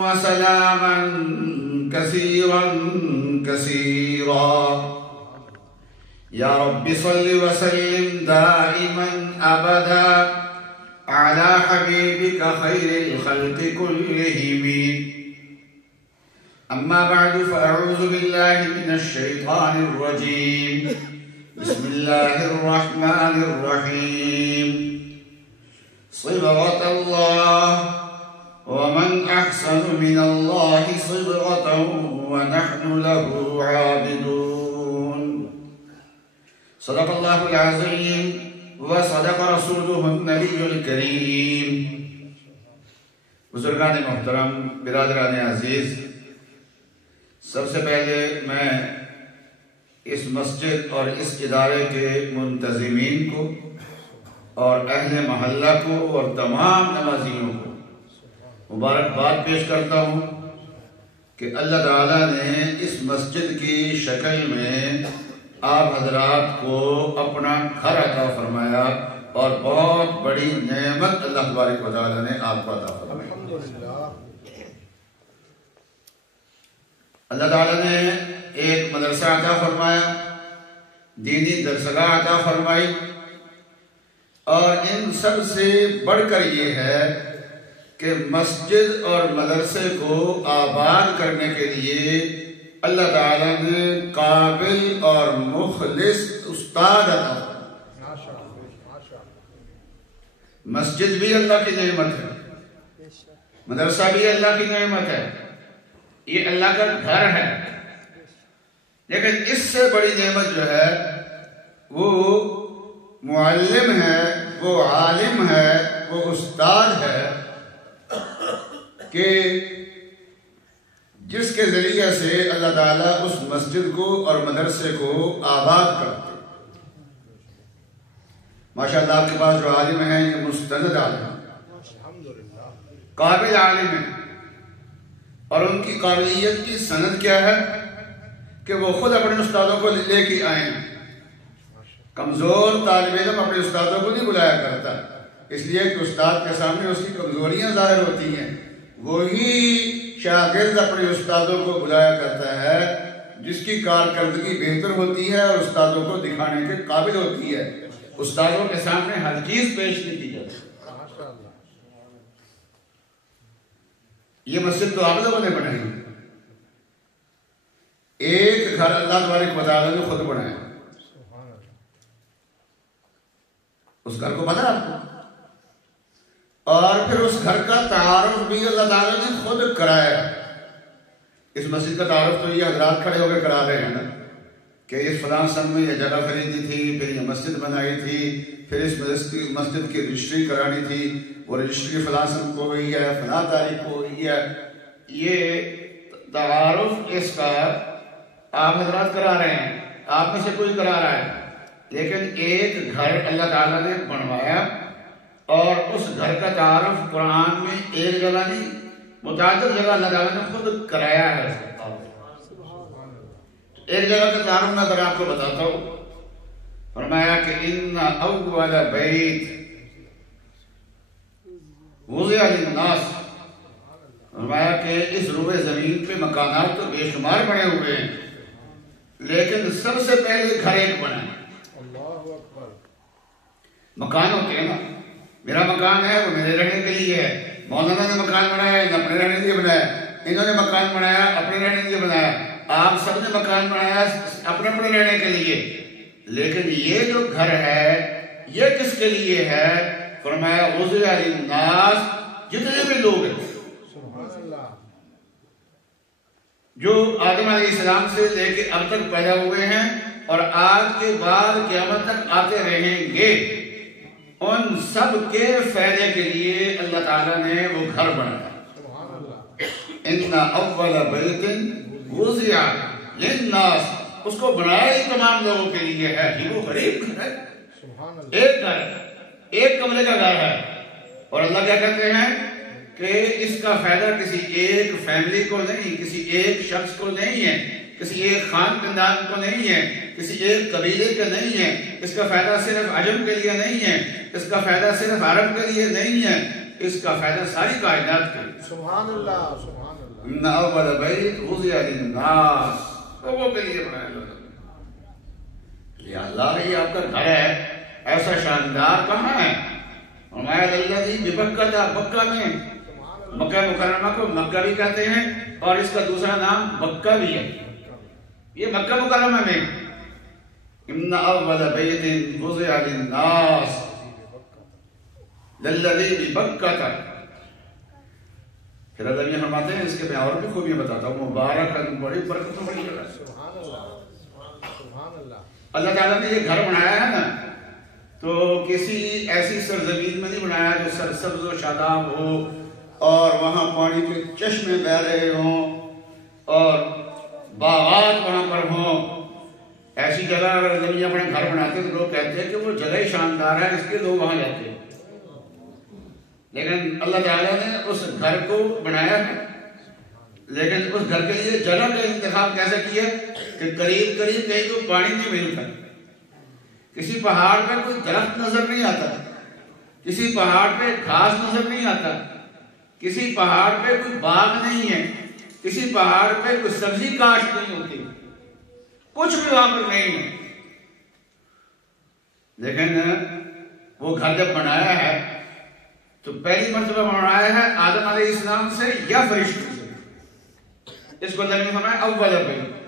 وسلاما كثيرا كثيرا. يا رب صل وسلم دائما أبدا على حبيبك خير الخلق كلهم. أما بعد فأعوذ بالله من الشيطان الرجيم. بسم الله الرحمن الرحيم. صبغة الله ومن أحسن من الله صبغة ونحن له عابدون. صدق الله العظيم وصدق رسوله النبي الكريم. بزرگان محترم، برادران عزیز، سب سے پہلے میں اس مسجد اور اس ادارے کے منتظمین کو اور اہل محلہ کو اور تمام نمازیوں کو مبارکباد پیش کرتا ہوں کہ اللہ تعالیٰ نے اس مسجد کی شکل میں آپ حضرات کو اپنا گھر عطا فرمایا اور بہت بڑی نعمت اللہ تبارک و تعالیٰ نے آپ کو عطا فرمایا. اللہ تعالیٰ نے ایک مدرسہ عطا فرمایا، دینی درسگاہ عطا فرمائی، اور ان سب سے بڑھ کر یہ ہے کہ مسجد اور مدرسے کو آباد کرنے کے لیے اللہ تعالیٰ نے قابل اور مخلص استاد عطا فرمایا. مسجد بھی اللہ کی نعمت ہے، مدرسہ بھی اللہ کی نعمت ہے، یہ اللہ کا گھر ہے، لیکن اس سے بڑی نعمت جو ہے وہ معلم ہے، وہ عالم ہے، وہ استاد ہے کہ جس کے ذریعے سے اللہ تعالیٰ اس مسجد کو اور مدرسے کو آباد کرتے. ماشاءاللہ آپ کے پاس جو عالم ہیں یہ مستند عالم ہیں، قابل عالم ہیں، اور ان کی قابلیت کی سند کیا ہے کہ وہ خود اپنے استادوں کو لے کے آئیں. کمزور طالب علم اپنے استادوں کو نہیں بلایا کرتا، اس لیے کہ استاد کے سامنے اس کی کمزوریاں ظاہر ہوتی ہیں. وہی شاگرد اپنے استادوں کو بلایا کرتا ہے جس کی کارکردگی بہتر ہوتی ہے اور استادوں کو دکھانے کے قابل ہوتی ہے. استادوں کے سامنے ہر چیز پیش نہیں کی جاتی. یہ مسجد تو آپ لوگوں نے بنائی، ایک گھر اللہ تبارک و تعالیٰ نے خود بنایا. اس گھر کو پتہ آپ کو، اور پھر اس گھر کا تعارف بھی اللہ تعالیٰ نے خود کرایا. اس مسجد کا تعارف تو یہ حضرات کھڑے ہو کے کرا رہے ہیں نا کہ اس فلاں سن میں یہ جگہ خریدی تھی، پھر یہ مسجد بنائی تھی، پھر اس مسجد کی رجسٹری کرانی تھی، وہ رجسٹری فلاں سن کو ہوئی ہے، فلاں تاریخ کو ہوئی ہے. یہ تعارف اس کا آپ حضرات کرا رہے ہیں، آپ میں سے کوئی کرا رہا ہے، لیکن ایک گھر اللہ تعالیٰ نے بنوایا اور اس گھر کا تعارف قرآن میں ایک جگہ نہیں متعدد جگہ اللہ تعالیٰ نے خود کرایا ہے. ایک جگہ کا تعارف میں اگر آپ کو بتاتا ہوں، فرمایا کہ ان اول بیت وضع للناس، فرمایا کہ اس روئے زمین پہ مکانات تو بے شمار بنے ہوئے ہیں، لیکن سب سے پہلے گھر ایک بنا. مکان ہوتے ہیں نا، میرا مکان ہے وہ میرے رہنے کے لیے ہے، مولانا نے مکان بنایا اپنے رہنے کے لیے بنایا، انہوں نے مکان بنایا اپنے رہنے کے لیے بنایا، آپ سب نے مکان بنایا اپنے اپنے رہنے کے لیے، لیکن یہ جو گھر ہے یہ کس کے لیے ہے؟ فرمایا وضع للناس، جتنے بھی لوگ ہیں جو آدم علیہ السلام سے لے کے اب تک پیدا ہوئے ہیں اور آج کے بعد قیامت تک آتے رہیں گے، ان سب کے فائدے کے لیے اللہ تعالیٰ نے وہ گھر بنایا. ان اول بیت وضع للناس، اس کو بنایا ہی تمام لوگوں کے لیے ہے. یہ وہ غریب گھر ہے، ایک گھر، ایک کمرے کا گھر ہے، اور اللہ کیا کہتے ہیں کہ اس کا فائدہ کسی ایک فیملی کو نہیں، کسی ایک شخص کو نہیں ہے، کسی ایک خاندان کو نہیں ہے، کسی ایک قبیلے کا نہیں ہے. اس کا فائدہ صرف عجم کے لیے نہیں ہے، اس کا فائدہ صرف عرب کے لیے نہیں ہے، اس کا فائدہ ساری کائنات کے لیے. سبحان اللہ سبحان اللہ. ان اول بیت وضع للناس، لوگوں کے لیے بنایا گیا. یا اللہ یہ آپ کا گھر ہے ایسا شاندار کہاں ہے؟ فرمایا الذی ببکہ، بکہ میں، مکہ مکرمہ کو مکہ بھی کہتے ہیں اور اس کا دوسرا نام مکہ بھی ہے. یہ مکہ مکرمہ میں ان اول بیت وضع للناس للذی ببکہ. پھر اللہ یہ فرماتے ہیں اس کے میں اور بھی خوبیاں بتاتا ہوں. مبارک بڑی برکت بڑی جگہ. سبحان اللہ سبحان اللہ. اللہ تعالیٰ نے یہ گھر بنایا ہے نا تو کسی ایسی سرزمین میں نہیں بنایا جو سرسبز و شاداب ہو اور وہاں پانی کے چشمے بہ رہے ہوں اور باغات وہاں پر ہوں. ایسی جگہ اگر زمین اپنے گھر بناتے تو لوگ کہتے ہیں کہ وہ جگہ ہی شاندار ہے اس لیے لوگ وہاں جاتے ہیں. لیکن اللہ تعالیٰ نے اس گھر کو بنایا ہے، لیکن اس گھر کے لیے جگہ کا انتخاب کیسے کیا کہ قریب قریب کہیں تو پانی نہیں ملتا، کسی پہاڑ پہ کوئی درخت نظر نہیں آتا، کسی پہاڑ پہ گھاس نظر نہیں آتا، کسی پہاڑ پہ کوئی باغ نہیں ہے، کسی پہاڑ پہ کوئی سبزی کاشت نہیں ہوتی، کچھ بھی وہاں پر نہیں ہے. لیکن وہ گھر جب بنایا ہے تو پہلی مرتبہ بنایا ہے آدم علیہ السلام سے یا فرشتوں سے. اس کو اللہ نے فرمایا اول بیت.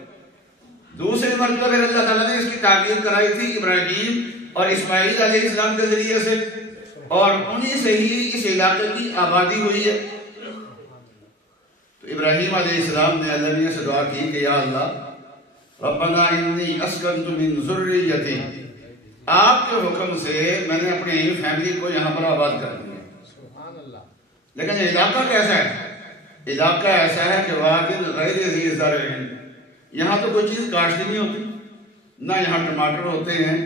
دوسری مرتبہ پھر اللہ تعالیٰ نے اس کی تعبیر کرائی تھی ابراہیم اور اسماعیل علیہ السلام کے ذریعے سے اور انہی سے ہی اس علاقے کی آبادی ہوئی ہے. تو ابراہیم علیہ السلام نے اللہ سے دعا کی کہ یا اللہ ربنا انی اسکنت من ذریتی، آپ کے حکم سے میں نے اپنے فیملی کو یہاں پر آباد کر دیا. لیکن علاقہ کیسا ہے؟ علاقہ ایسا ہے کہ وادٍ غیر ذی زرع، یہاں تو کوئی چیز کاشتی نہیں ہوتی، نہ یہاں ٹماٹر ہوتے ہیں،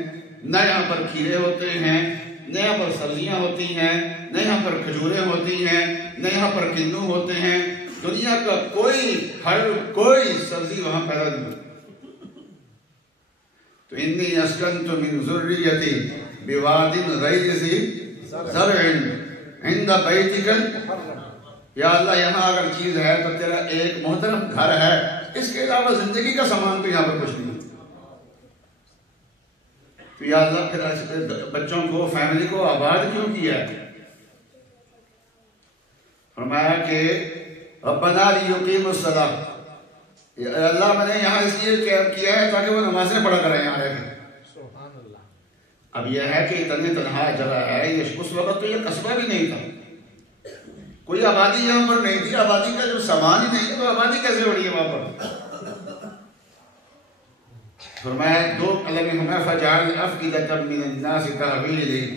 نہ یہاں پر کھیرے ہوتے ہیں، نہ یہاں پر سبزیاں ہوتی ہیں، نہ یہاں پر کھجوریں ہوتی ہیں، نہ یہاں پر کنو ہوتے ہیں. دنیا کا کوئی پھل کوئی سبزی وہاں پیدا نہیں ہوتی. تو انی اسکنت من ذریتی بوادٍ غیر ذی زرع عند بیتک، یا اللہ یہاں اگر چیز ہے تو تیرا ایک محترم گھر ہے، اس کے علاوہ زندگی کا سامان تو یہاں پر کچھ نہیں. تو یا اللہ پھر بچوں کو فیملی کو آباد کیوں کیا ہے؟ فرمایا کہ ربنا لیقیموا الصلاۃ، اللہ میں نے یہاں اس لیے کیا ہے تاکہ وہ نمازیں پڑھا کریں یہاں رہ کے. اب یہ ہے کہ اتنی تنہا جگہ ہے، یہ اس وقت تو یہ قصبہ بھی نہیں تھا، کوئی آبادی یہاں پر نہیں تھی، آبادی کا جو سامان ہی نہیں ہے تو آبادی کیسے ہو رہی ہے وہاں پر؟ فرمایا دو الگ ہمیں فجعل افئدة من الناس تهوی الیہ،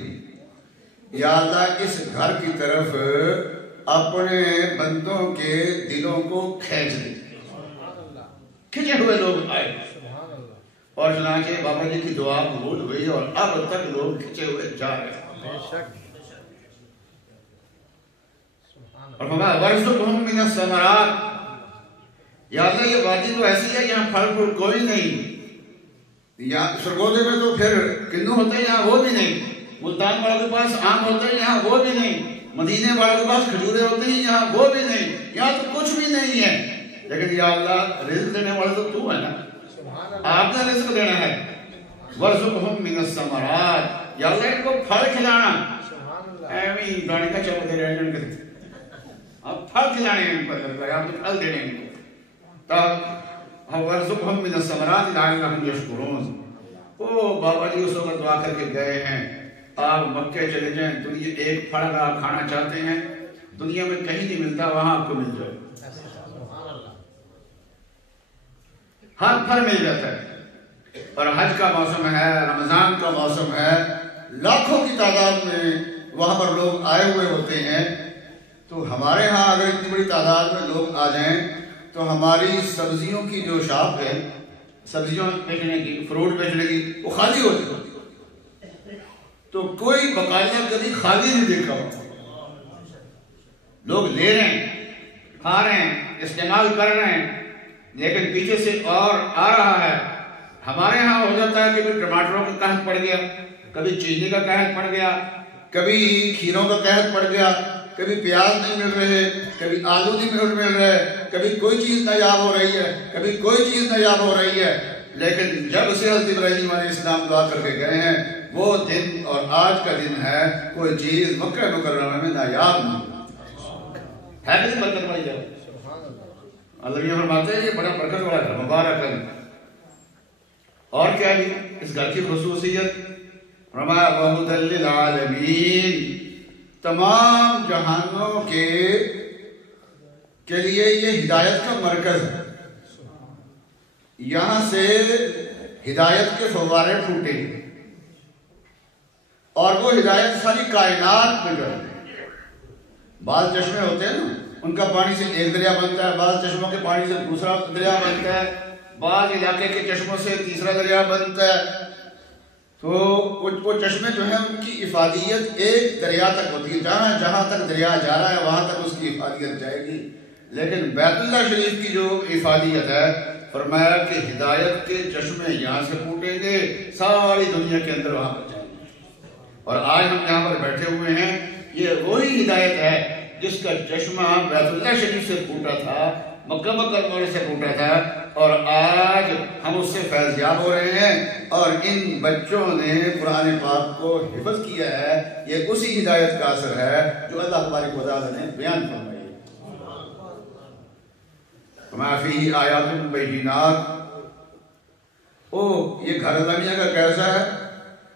یا اللہ اس گھر کی طرف اپنے بندوں کے دلوں کو کھینچ دے. کھنچے ہوئے لوگ آئے اور چنانچہ بابا جی کی دعا قبول ہوئی اور اب تک لوگ کھنچے ہوئے جا رہے ہیں. اور فرمایا وارزقہم من الثمرات، یا اللہ یہ وادی تو ایسی ہے یہاں پھل پھول کوئی نہیں، یہاں سرگودے میں تو پھر کنو ہوتے ہیں یہاں وہ بھی نہیں، ملتان والوں کے پاس آم ہوتے ہیں یہاں وہ بھی نہیں، مدینے والوں کے پاس کھجورے ہوتے ہیں یہاں وہ بھی نہیں، یہاں تو کچھ بھی نہیں ہے. لیکن یا اللہ رزق دینے والا تو ہے نا، آپ نے رزق دینا ہے. وارزقہم من الثمرات، یا اللہ ان کو پھل کھلانا. ایویں دانے کا چوک دے رہے ہیں ان کے، اب پھل کھلانے ہیں ان کو، آپ تو پھل دینے ہیں ان کو. وارزقہم من الثمرات لعلہم یشکرون. او بابا جی اس وقت دعا کر کے گئے ہیں، آپ مکے چلے جائیں، دنیا ایک پھل اگر آپ کھانا چاہتے ہیں دنیا میں کہیں نہیں ملتا، وہاں آپ کو مل جائے، ہر پھل مل جاتا ہے. اور حج کا موسم ہے، رمضان کا موسم ہے، لاکھوں کی تعداد میں وہاں پر لوگ آئے ہوئے ہوتے ہیں. تو ہمارے ہاں اگر اتنی بڑی تعداد میں لوگ آ جائیں تو ہماری سبزیوں کی جو شاپ ہے سبزیوں بیچنے کی، فروٹ بیچنے کی، وہ خالی ہوتی ہے. تو کوئی باقاعدہ کبھی خالی نہیں دیکھا ہوا، لوگ لے رہے ہیں، کھا رہے ہیں، استعمال کر رہے ہیں، لیکن پیچھے سے اور آ رہا ہے. ہمارے ہاں ہو جاتا ہے کہ کبھی ٹماٹروں کا قحط پڑ گیا، کبھی چینی کا قحط پڑ گیا، کبھی کھیروں کا قحط پڑ گیا، کبھی پیاز نہیں مل رہے، کبھی آلو نہیں مل رہے، کبھی کوئی چیز نایاب ہو رہی ہے، کبھی کوئی چیز نایاب ہو رہی ہے، لیکن جب سے حضرت ابراہیم علیہ السلام دعا کر کے گئے ہیں وہ دن اور آج کا دن ہے کوئی چیز مکہ مکرمہ میں نایاب نہیں ہے کہ برکت والی جگہ۔ اللہ یہ فرماتے ہیں یہ بڑا برکت والا ہے، مبارک ہے۔ اور کیا ہے اس گھر کی خصوصیت؟ فرمایا وَهُدًى لِّلْعَالَمِينَ، تمام جہانوں کے لیے یہ ہدایت کا مرکز ہے، یہاں سے ہدایت کے فوارے پھوٹے اور وہ ہدایت ساری کائنات میں جائے۔ بعض چشمے ہوتے ہیں نا، ان کا پانی سے ایک دریا بنتا ہے، بعض چشموں کے پانی سے دوسرا دریا بنتا ہے، بعض علاقے کے چشموں سے تیسرا دریا بنتا ہے۔ تو وہ چشمے جو ہیں ان کی افادیت ایک دریا تک ہوتی ہے، جہاں تک دریا جا رہا ہے وہاں تک اس کی افادیت جائے گی۔ لیکن بیت اللہ شریف کی جو افادیت ہے، فرمایا کہ ہدایت کے چشمے یہاں سے پھوٹیں گے، ساری دنیا کے اندر وہاں پر جائیں گے۔ اور آج ہم یہاں پر بیٹھے ہوئے ہیں، یہ وہی ہدایت ہے جس کا چشمہ بیت اللہ شریف سے پھوٹا تھا، مکہ مکرمہ سے پھوٹا تھا، اور آج ہم اس سے فیض یاب ہو رہے ہیں۔ اور ان بچوں نے قرآن پاک کو حفظ کیا ہے، یہ اسی ہدایت کا اثر ہے جو اللہ تبارک و تعالیٰ نے بیان فرمائی۔ وَمَا فِيهِ آیَاتٌ بَيِّنَاتٌ، یہ گھر اللہ میاں کا کیسا ہے؟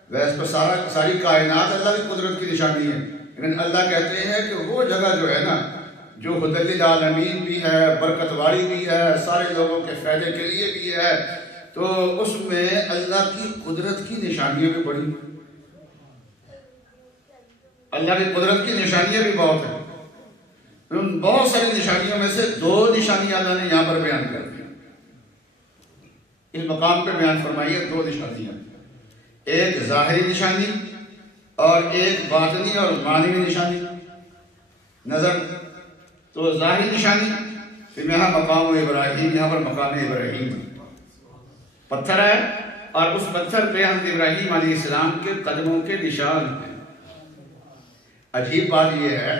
ویسے تو ساری کائنات اللہ کی قدرت کی نشانی ہے، لیکن اللہ کہتے ہیں کہ وہ جگہ جو ہے نا، جو ہدی للعالمین بھی ہے، برکت والی بھی ہے، سارے لوگوں کے فائدے کے لیے بھی ہے، تو اس میں اللہ کی قدرت کی نشانیاں بھی بڑی، اللہ کی قدرت کی نشانیاں بھی بہت ہیں۔ ان بہت ساری نشانیوں میں سے دو نشانیاں اللہ نے یہاں پر بیان کر دی، اس مقام پہ بیان فرمائی ہے۔ دو نشانیاں، ایک ظاہری نشانی اور ایک باطنی اور معنوی نشانی۔ نظر تو ظاہری نشانی کہ یہاں مقام ابراہیم، یہاں پر مقام ابراہیم پتھر ہے، اور اس پتھر پہ حضرت ابراہیم علیہ السلام کے قدموں کے نشان ہیں۔ عجیب بات یہ ہے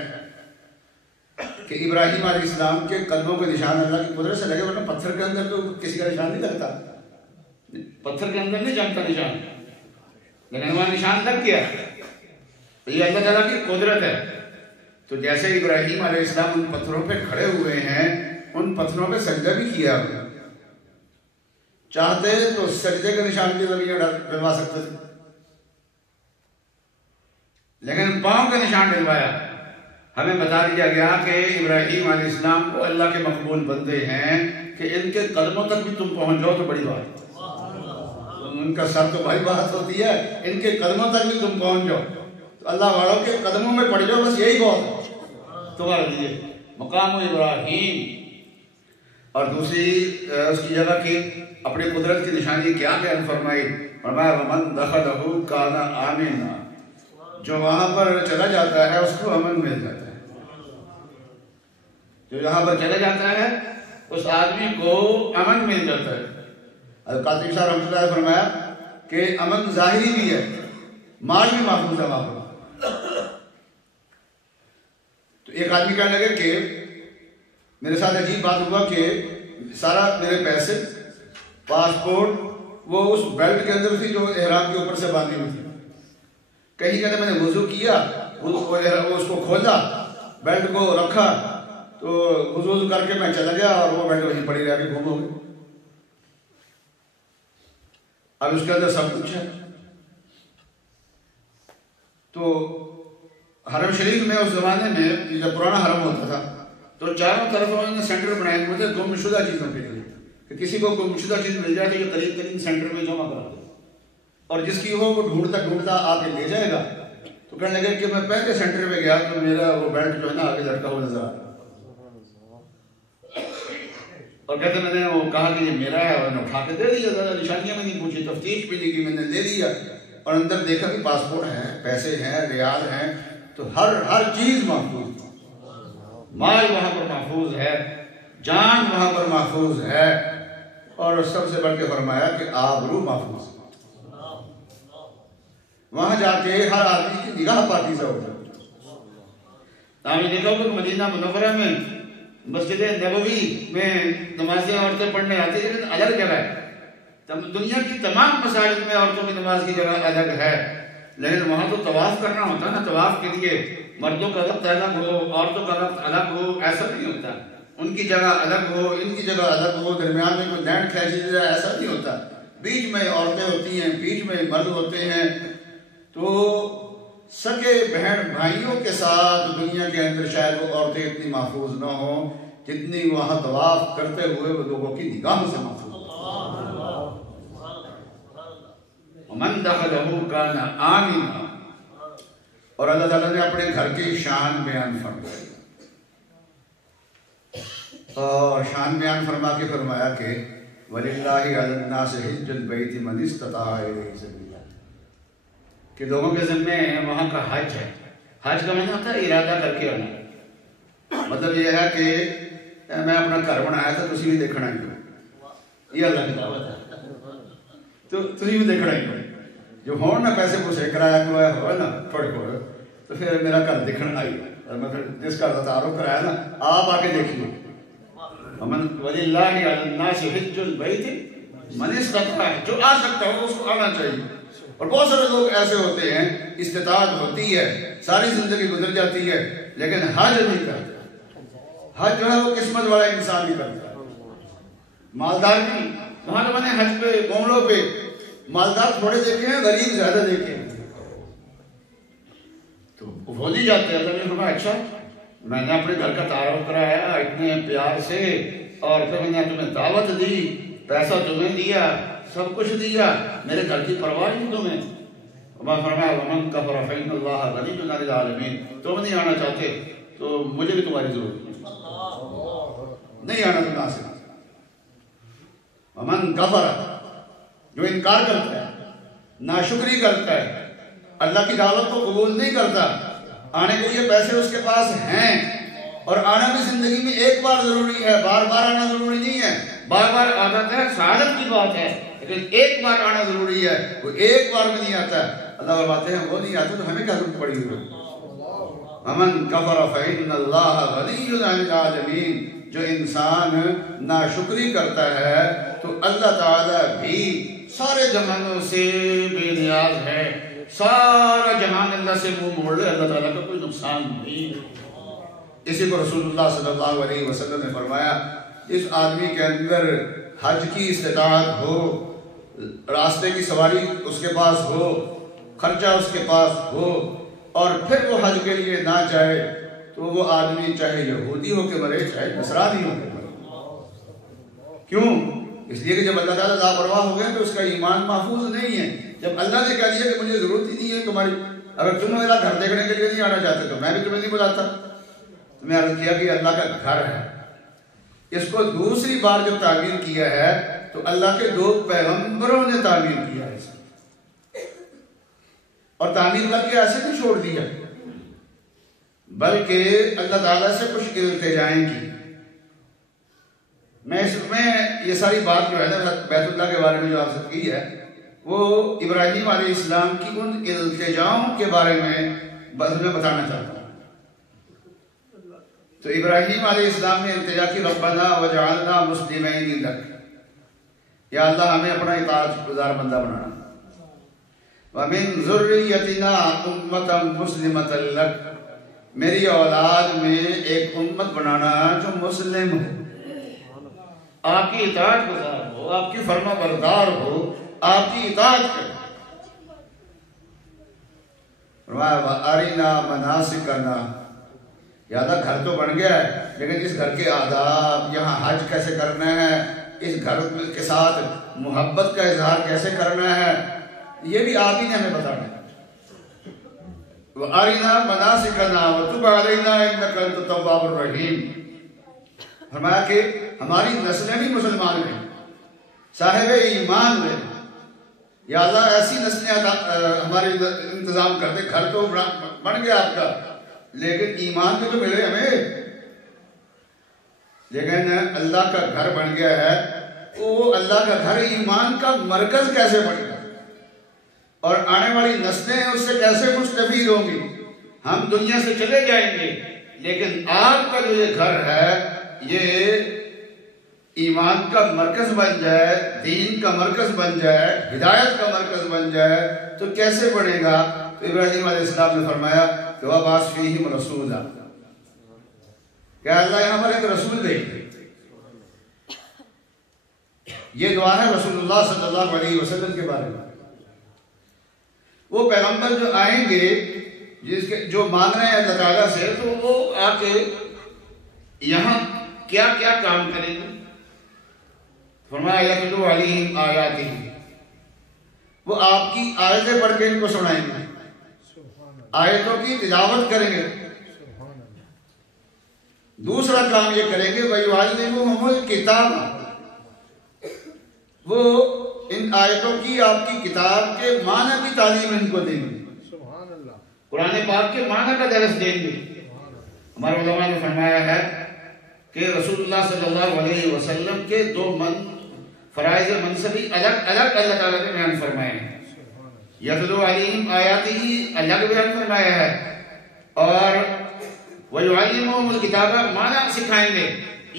کہ ابراہیم علیہ السلام کے قدموں کے نشان اللہ کی قدرت سے لگے، ورنہ پتھر کے اندر تو کسی کا نشان نہیں لگتا، پتھر کے اندر نہیں جانتا نشان، لیکن وہاں نشان لگ گیا۔ یہ اللہ تعالیٰ کی قدرت ہے۔ تو جیسے ابراہیم علیہ السلام ان پتھروں پہ کھڑے ہوئے ہیں، ان پتھروں پہ سجدہ بھی کیا ہوئے، چاہتے تو سجدے کے نشان کی زمین ڈلوا سکتے تھے، لیکن پاؤں کا نشان ڈلوایا۔ ہمیں بتا دیا گیا کہ ابراہیم علیہ السلام کو اللہ کے مقبول بندے ہیں کہ ان کے قدموں تک بھی تم پہنچ جاؤ تو بڑی بات، ان کا سر تو بڑی بات ہوتی ہے، ان کے قدموں تک بھی تم پہنچ جاؤ تو اللہ والوں کے قدموں میں پڑ جاؤ، بس یہی بہت ہے تمہارے لیے۔ مقام ابراہیم۔ اور دوسری اس کی جگہ کی اپنی قدرت کی نشانی کیا بیان فرمائی؟ فرمایا وَمَنْ دَخَلَهُ كَانَ آمِنًا، جو وہاں پر چلا جاتا ہے اس کو امن مل جاتا ہے، جو یہاں پر چلا جاتا ہے اس آدمی کو امن مل جاتا ہے۔ حضرت قاسم صاحب رحمۃ اللہ علیہ فرمایا کہ امن ظاہری بھی ہے، مال بھی محفوظ ہے وہاں پر۔ تو ایک آدمی کہنے لگے کہ میرے ساتھ عجیب بات ہوا کہ سارا میرے پیسے، پاسپورٹ وہ اس بیلٹ کے اندر تھی جو احرام کے اوپر سے باندھی ہوئی تھی۔ کہیں کہتے میں نے وضو کیا، اس کو کھولا، بیلٹ کو رکھا، تو وضو کر کے میں چلا گیا اور وہ بیلٹ وہیں پڑی رہ کے گم ہو گئی۔ اب اس کے اندر سب کچھ ہے۔ تو حرم شریف میں اس زمانے میں جب پرانا حرم ہوتا تھا تو چاروں طرف انہوں نے سینٹر بنائے ہوئے تھے گم شدہ چیزوں کے لیے، کہ کسی کو گم شدہ چیز مل جائے تو یہ قریب ترین سینٹر میں جمع کرا دے، اور جس کی ہو وہ ڈھونڈتا آ کے لے جائے گا۔ تو کہنے لگے کہ میں پہلے سینٹر میں گیا تو میرا وہ بیلٹ جو ہے نا آگے لٹکا ہوا نظر آ رہا، اور کہتے میں نے وہ کہا کہ یہ میرا ہے، اور میں نے اٹھا کے دے دیا، زیادہ نشانیاں میں نہیں پوچھی، تفتیش بھی نہیں کی، میں نے دے دیا، اور اندر دیکھا کہ پاسپورٹ ہے، پیسے ہیں، ریال ہیں، تو ہر چیز محفوظ، مال وہاں پر محفوظ ہے، جان وہاں پر محفوظ ہے، اور سب سے بڑھ کے فرمایا کہ آبرو محفوظ ہے۔ وہاں جا کے ہر آدمی کی نگاہ پاکیزہ ہو جاتی۔ آپ نے دیکھا ہوگا کہ مدینہ منورہ میں مسجد نبوی میں نمازیں عورتیں پڑھنے آتی ہیں، لیکن الگ جگہ ہے۔ دنیا کی تمام مساجد میں عورتوں کی نماز کی جگہ الگ ہے، لیکن وہاں تو طواف کرنا ہوتا ہے نا، طواف کے لیے مردوں کا وقت الگ ہو، عورتوں کا وقت الگ ہو، ایسا نہیں ہوتا۔ ان کی جگہ الگ ہو، ان کی جگہ الگ ہو، درمیان میں کوئی لینڈ کھینچ دیا جائے، ایسا نہیں ہوتا۔ بیچ میں عورتیں ہوتی ہیں، بیچ میں مرد ہوتے ہیں۔ تو سگے بہن بھائیوں کے ساتھ دنیا کے اندر شاید وہ عورتیں اتنی محفوظ نہ ہوں جتنی وہاں طواف کرتے ہوئے وہ لوگوں کی نگاہوں سے محفوظ۔ من دخلہ کان آمنا، اور اللہ تعالیٰ نے اپنے گھر کی شان بیان فرمائی، اور شان بیان فرما کے فرمایا کہ وَلِلَّهِ عَلَى النَّاسِ حِجُّ الْبَيْتِ مَنِ اسْتَطَاعَ إِلَيْهِ سَبِيلًا، کہ لوگوں کے ذمے وہاں کا حج ہے۔ حج کا معنی ہوتا ہے ارادہ کر کے آنا، مطلب یہ ہے کہ میں اپنا گھر بنایا تھا، تسی بھی دیکھنا ہی ہو، یہ اللہ کی دعوت ہے، تو تسی بھی دیکھنا ہی ہو۔ جو ہون نا پیسے پوسے کرایا کروایا ہوا نا تھوڑے کو، تو پھر میرا گھر دیکھنا آئی، اور میں پھر جس گھر کا تعارف کرایا نا آپ آ کے دیکھیے۔ وَلِلَّهِ عَلَى النَّاسِ حِجُّ الْبَيْتِ مَنِ اسْتَطَاعَ، جو آ سکتا ہو اس کو آنا چاہیے۔ اور بہت سارے لوگ ایسے ہوتے ہیں استطاعت ہوتی ہے، ساری زندگی گزر جاتی ہے، لیکن حج نہیں کرتے۔ حج جو ہے وہ قسمت والا انسان ہی کرتا ہے، مالدار نہیں۔ وہاں تو میں نے حج پہ عمروں پہ مالدار تھوڑے دیکھے ہیں، غریب زیادہ دیکھے ہیں، تو بھول ہی جاتے ہیں۔ اللہ نے فرمایا اچھا میں نے اپنے گھر کا تعارف کرایا اتنے پیار سے، اور پھر میں نے تمہیں دعوت دی، پیسہ تمہیں دیا، سب کچھ دیا، میرے گھر کی پرواہ نہیں تمہیں۔ فرمایا وَمَنْ كَفَرَ فَإِنَّ اللَّهَ غَنِيٌّ عَنِ الْعَالَمِينَ، تم نہیں آنا چاہتے تو مجھے بھی تمہاری ضرورت نہیں آنا تم سے۔ وَمَنْ كَفَرَ، جو انکار کرتا ہے، ناشکری کرتا ہے، اللہ کی دعوت کو قبول نہیں کرتا، آنے کے لیے پیسے اس کے پاس ہیں، اور آنا بھی زندگی میں ایک بار ضروری ہے، بار بار آنا ضروری نہیں ہے۔ بار بار عادت ہے، سعادت کی بات ہے، لیکن ایک بار آنا ضروری ہے، وہ ایک بار میں نہیں آتا ہے۔ اللہ فرماتے ہیں وہ نہیں آتے تو ہمیں کیا ضرورت پڑی ہوئی؟ وَمَنْ كَفَرَ فَإِنَّ اللَّهَ غَنِيٌّ عَنِ الْعَالَمِينَ، جو انسان ناشکری کرتا ہے تو اللہ تعالیٰ بھی سارے جہانوں سے بے نیاز ہے، سارا جہان اللہ سے منہ موڑ لے، اللہ تعالیٰ کا کوئی نقصان نہیں۔ اسی کو رسول اللہ صلی اللہ علیہ وسلم نے فرمایا جس آدمی کے اندر حج کی استطاعت ہو، راستے کی سواری اس کے پاس ہو، خرچہ اس کے پاس ہو، اور پھر وہ حج کے لیے نہ جائے، تو وہ آدمی چاہے یہودی ہو کے مرے چاہے نصرانی ہو کے مرے۔ کیوں؟ اس لیے کہ جب اللہ تعالیٰ لاپرواہ ہو گئے تو اس کا ایمان محفوظ نہیں ہے۔ جب اللہ نے کہہ دیا کہ مجھے ضرورت ہی نہیں ہے تمہاری، اگر تم میرا گھر دیکھنے کے لیے نہیں آنا چاہتے تو میں بھی تمہیں نہیں بلاتا۔ تو میں عرض کیا کہ اللہ کا گھر ہے، اس کو دوسری بار جب تعمیر کیا ہے تو اللہ کے 2 پیغمبروں نے تعمیر کیا ہے، اور تعمیر کر کے ایسے نہیں چھوڑ دیا، بلکہ اللہ تعالیٰ سے کچھ التجائیں کی۔ میں اس میں یہ ساری بات جو ہے نا بیت اللہ کے بارے میں جو آپ سے کی ہے، وہ ابراہیم علیہ السلام کی ان التجاؤں کے بارے میں بتانا چاہتا ہوں۔ تو ابراہیم علیہ السلام نے التجا کی ربنا وجعلنا مسلمین لک، یا اللہ ہمیں اپنا اطاعت گزار بندہ بنانا، ومن ذریتنا امتا مسلمتا لک، میری اولاد میں ایک امت بنانا جو مسلم ہو، آپ کی اطاعت گزار ہو، آپ کی فرما بردار ہو، آپ کی اطاعت کرے۔ فرمایا وَأَرِنَا مَنَاسِكَنَا، یا اللہ گھر تو بن گیا ہے، لیکن اس گھر کے آداب، یہاں حج کیسے کرنا ہے، اس گھر کے ساتھ محبت کا اظہار کیسے کرنا ہے، یہ بھی آپ ہی نے ہمیں بتانا ہے۔ وَأَرِنَا مَنَاسِكَنَا وَتُبْ عَلَيْنَا إِنَّكَ أَنْتَ التَّوَّابُ الرَّحِيمُ۔ فرمایا کہ ہماری نسلیں بھی مسلمان ہیں، صاحب ایمان ہیں، یا اللہ ایسی نسلیں ہمارے انتظام کرتے، گھر تو بن گیا آپ کا، لیکن ایمان بھی تو ملے ہمیں۔ لیکن اللہ کا گھر بن گیا ہے، وہ اللہ کا گھر ایمان کا مرکز کیسے بنے گا، اور آنے والی نسلیں اس سے کیسے مستفید ہوں گی؟ ہم دنیا سے چلے جائیں گے، لیکن آپ کا جو یہ گھر ہے یہ ایمان کا مرکز بن جائے، دین کا مرکز بن جائے، ہدایت کا مرکز بن جائے تو کیسے بنے گا؟ تو ابراہیم علیہ السلام نے فرمایا کہ وَبَعَثْ فِيهِمْ رَسُولًا، کہ اللہ یہاں پر ایک رسول بھیج۔ یہ دعا ہے رسول اللہ صلی اللہ علیہ وسلم کے بارے میں۔ وہ پیغمبر جو آئیں گے، جس کے جو مانگ رہے ہیں اللہ تعالیٰ سے، تو وہ آ کے یہاں کیا کیا کام کریں گے؟ فرمایا یتلو علیہم آیاتہ، وہ آپ کی آیتیں پڑھ کے ان کو سنائیں گے، آیتوں کی تلاوت کریں گے۔ دوسرا کام یہ کریں گے وَيُعَلِّمُهُمُ الْكِتَابَ، وہ ان آیتوں کی آپ کی کتاب کے معنی کی تعلیم ان کو دیں گے، قرآن پاک کے معنی کا درس دیں گے۔ ہمارے علماء نے فرمایا ہے کہ رسول اللہ صلی اللہ علیہ وسلم کے دو فرائض منصبی الگ الگ اللہ تعالیٰ نے بیان فرمائے ہیں۔ یتلو علیہم آیاتہ الگ بیان فرمایا ہے، اور وَيُعَلِّمُهُمُ الْكِتَابَ معنی سکھائیں گے،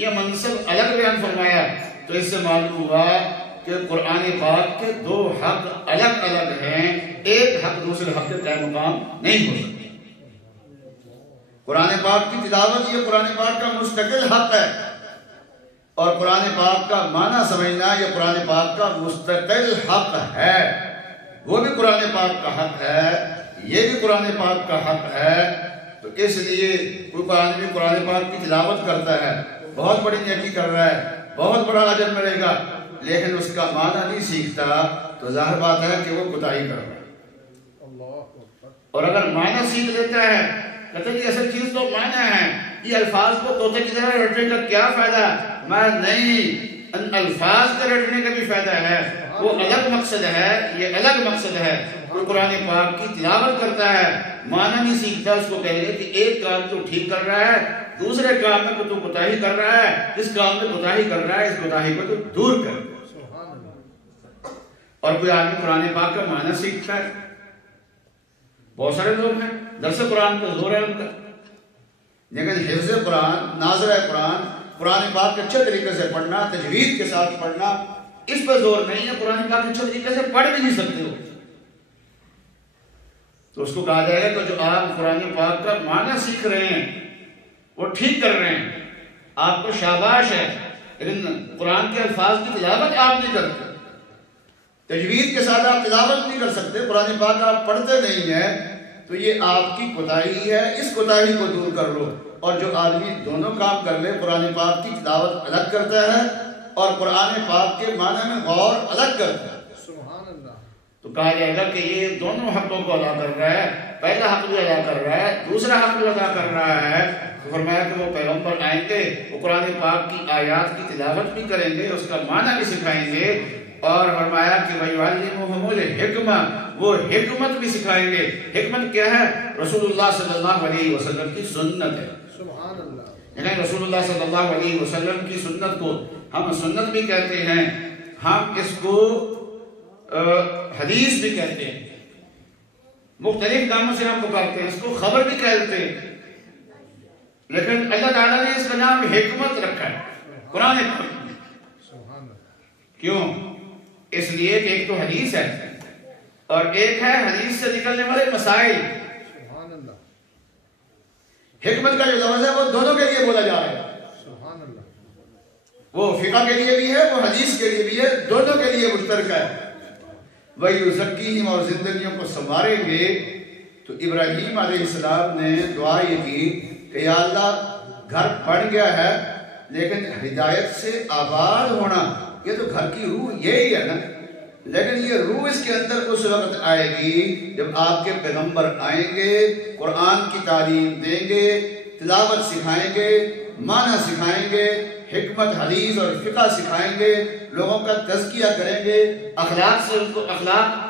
یہ منصب الگ بیان فرمایا۔ تو اس سے معلوم ہوا کہ قرآن پاک کے دو حق الگ الگ ہیں، ایک حق دوسرے حق کے قائم مقام نہیں ہو سکتا۔ قرآن پاک کی تلاوت یہ قرآن پاک کا مستقل حق ہے، اور قرآن پاک کا معنی سمجھنا یہ قرآن پاک کا مستقل حق ہے۔ وہ بھی قرآن پاک کا حق ہے، یہ بھی قرآن پاک کا حق ہے۔ تو اس لیے کوئی آدمی قرآن پاک کی تلاوت کرتا ہے، بہت بڑی نیکی کر رہا ہے، بہت بڑا اجر ملے گا، لیکن اس کا معنی نہیں سیکھتا تو ظاہر بات ہے کہ وہ کوتاہی کر رہا ہے۔ اور اگر معنی سیکھ لیتا ہے، کہتے ہیں کہ اصل چیز تو معنی ہے، یہ الفاظ کو طوطے کی طرح رٹنے کا کیا فائدہ؟ میں نہیں، ان الفاظ کے رٹنے کا بھی فائدہ ہے، وہ الگ مقصد ہے، یہ الگ مقصد ہے۔ کوئی قرآن پاک کی تلاوت کرتا ہے، معنی نہیں سیکھتا، اس کو کہیں گے کہ ایک کام تو ٹھیک کر رہا ہے، دوسرے کام میں تو کوتاہی کر رہا ہے، اس کام میں کوتاہی کر رہا ہے، اس کوتاہی کو تو دور کر۔ اور کوئی آدمی قرآن پاک کا معنی سیکھتا ہے، بہت سارے لوگ ہیں درس قرآن کا زور ہے ان کا، لیکن حفظ قرآن، ناظرہ قرآن، قرآن پاک اچھے طریقے سے پڑھنا، تجوید کے ساتھ پڑھنا، اس پر زور نہیں ہے۔ قرآن پاک اچھے طریقے سے پڑھ بھی نہیں سکتے ہو تو اس کو کہا جائے گا کہ جو آپ قرآن پاک کا معنی سیکھ رہے ہیں وہ ٹھیک کر رہے ہیں، آپ کو شاباش ہے، لیکن قرآن کے الفاظ کی تلاوت آپ نہیں کرتے، تجوید کے ساتھ آپ تلاوت نہیں کر سکتے، قرآن پاک آپ پڑھتے نہیں ہیں، تو یہ آپ کی کوتاہی ہے، اس کوتاہی کو دور کر لو۔ اور جو آدمی دونوں کام کر لے، قرآن پاک کی تلاوت الگ کرتا ہے اور قرآن پاک کے معنی میں غور الگ کرتا ہے، تو کہا جائے گا کہ یہ دونوں حقوں کو ادا کر رہا ہے، پہلا حق بھی ادا کر رہا ہے، دوسرا حق بھی ادا کر رہا ہے۔ تو فرمایا کہ وہ پیغمبر آئیں گے، وہ قرآن پاک کی آیات کی تلاوت بھی کریں گے، اس کا معنی بھی سکھائیں گے، اور فرمایا کہ وَيُعَلِّمُهُمُ الْحِكْمَةَ، وہ حکمت بھی سکھائیں گے۔ حکمت کیا ہے؟ رسول اللہ صلی اللہ علیہ وسلم کی سنت ہے۔ یعنی رسول اللہ صلی اللہ علیہ وسلم کی سنت کو ہم سنت بھی کہتے ہیں، ہم اس کو حدیث بھی کہتے ہیں، مختلف ناموں سے ہم پکارتے ہیں، اس کو خبر بھی کہتے ہیں، لیکن اللہ تعالیٰ نے اس کا نام حکمت رکھا ہے قرآن پاک۔ کیوں؟ اس لیے کہ ایک تو حدیث ہے اور ایک ہے حدیث سے نکلنے والے مسائل۔ حکمت کا جو لفظ ہے وہ دونوں کے لیے بولا جا رہا ہے، وہ فقہ کے لیے بھی ہے، وہ حدیث کے لیے بھی ہے، دونوں کے لیے مشترکہ ہے۔ وَيُزَكِّيهِمْ، اور زندگیوں کو سنواریں گے۔ تو ابراہیم علیہ السلام نے دعا یہ کی کہ یا اللہ گھر بن گیا ہے لیکن ہدایت سے آباد ہونا، یہ تو گھر کی روح یہی ہے نا، لیکن یہ روح اس کے اندر اس وقت آئے گی جب آپ کے پیغمبر آئیں گے، قرآن کی تعلیم دیں گے، تلاوت سکھائیں گے، معنی سکھائیں گے، حکمت حدیث اور فقہ سکھائیں گے، لوگوں کا تزکیہ کریں گے، اخلاق سے ان کو اخلاق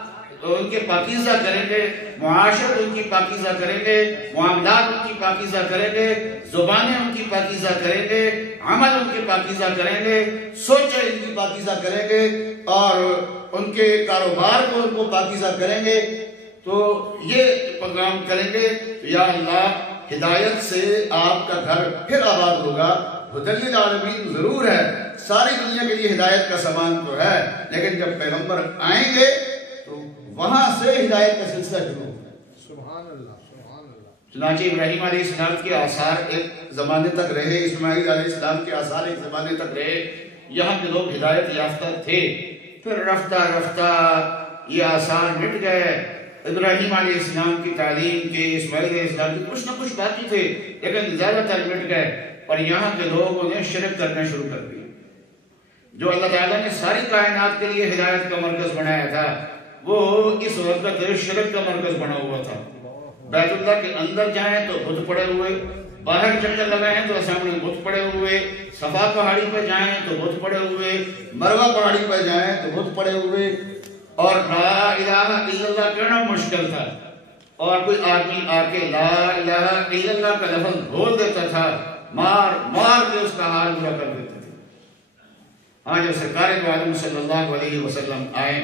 ان کے پاکیزہ کریں گے، معاشرت ان کی پاکیزہ کریں گے، معاملات ان کی پاکیزہ کریں گے، زبانیں ان کی پاکیزہ کریں گے، عمل ان کے پاکیزہ کریں گے، سوچیں ان کی پاکیزہ کریں گے، اور ان کے کاروبار کو ان کو پاکیزہ کریں گے۔ تو یہ پروگرام کریں گے، یا اللہ ہدایت سے آپ کا گھر پھر آباد ہوگا. ہدی للعالمین ضرور ہے, ساری دنیا کے لیے ہدایت کا سامان تو ہے, لیکن جب پیغمبر آئیں گے تو وہاں سے ہدایت کا سلسلہ شروع ہوگا. سبحان اللہ, سبحان اللہ. چنانچہ ابراہیم علیہ السلام کے آثار ایک زمانے تک رہے, اسماعیل علیہ السلام کے آثار ایک زمانے تک رہے, یہاں کے لوگ ہدایت یافتہ تھے. پھر رفتہ رفتہ یہ آثار مٹ گئے. ابراہیم علیہ السلام کی تعلیم کے, اسماعیل علیہ السلام کے کچھ نہ کچھ باقی تھے, لیکن زیادہ تر مٹ گئے, اور یہاں کے لوگوں نے شرک کرنا شروع کر دیا. جو اللہ تعالیٰ نے ساری کائنات کے لیے ہدایت کا مرکز بنایا تھا, وہ اس وقت شرک کا مرکز بنا ہوا تھا. بیت اللہ کے اندر جائیں تو بت پڑے ہوئے, باہر چکر لگائیں تو سامنے بت پڑے ہوئے, صفا پہاڑی پر جائیں تو بت پڑے ہوئے, مروہ پہاڑی پر جائیں تو بت پڑے ہوئے, اور لا الہ الا اللہ کہنا مشکل تھا, اور کوئی آدمی آ کے لا الہ الا اللہ کا لفظ بول دیتا تھا, مار مار کے اس کا حال برا کر دیتے تھے. ہاں جب سرکار دو عالم صلی اللہ علیہ وسلم آئے,